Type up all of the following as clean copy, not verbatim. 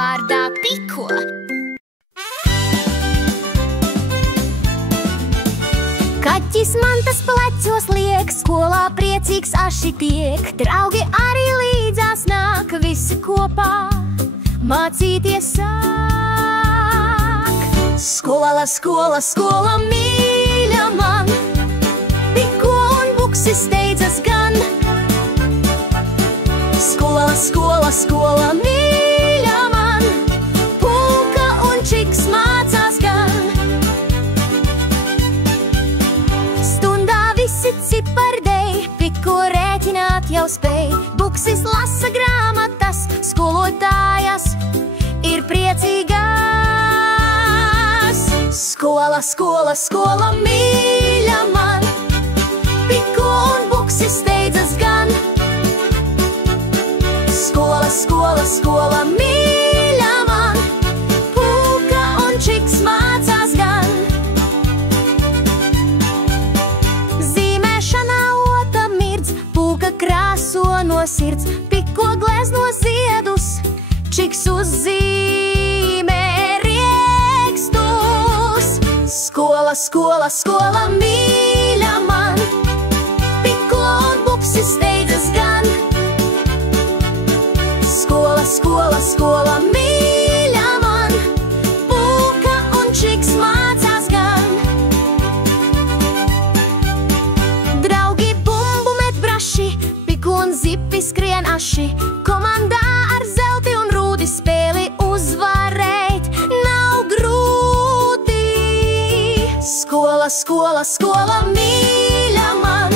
vārdā Piko. Kaķis mantas plecos liek, skolā priecīgs aši tiek. Draugi arī līdzās nāk, visi kopā mācīties sāk. Skola, skola, skola, mīļa man, Piko un Buksis steidzas gan. Skola, skola, skola, mīļa man, Pūka un Čiks mācās gan. Stundā visi cipardei, Piko rēķināt jau spēj. Buksis lasa grāmatas, skolotājas ir priecīgās. Skola, skola, skola, mīļa man, Piko un Buksis steidzas gan. Skola, skola, skola, mīļa man, Pūka un Čiks mācās gan. Zīmēšanā ota mirdz, Pūka krāso no sirds, Piko glezno ziedus, Čiks uzzīmē riekstus. Skola, skola, skola, mīļa man, Piko un Buksis steidzas gan. Skola, skola, skola, mīļa man, Pūka un Čiks mācās gan. Draugi bumbu met braši, Piko un Zipi skrien aši. Komandā ar zelti un rūdi spēli uzvarēt nav grūti. Skola, skola, skola, mīļa man,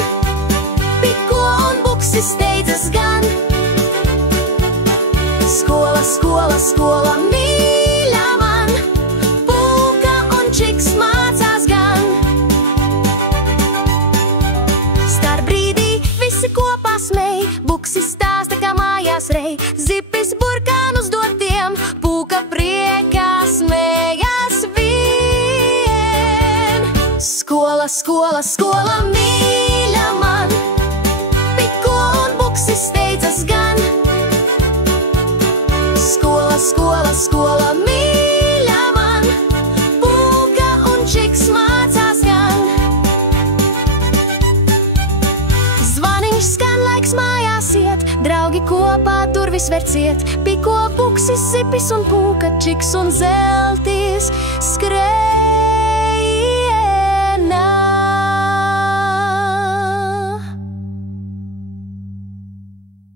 Piko un Buksis steidzas gan. Skola, skola, skola, mīļa man, Pūka un Čiks mācās gan. Starp brīdī visi kopā smej, Buksis stāsta, kā mājās rej. Zipis burkānus dod tiem, Pūka priekā smējās vien. Skola, skola, skola, mīļa man, Piko un Buksis steidzas gan. Skola, skola, skola, mīļa man, Pūka un Čiks mācās gan. Zvaniņš skan, laiks mājās iet, draugi kopā durvis verciet. Piko, Buksis, Zipis un Pūka, Čiks un Zeltis skrien.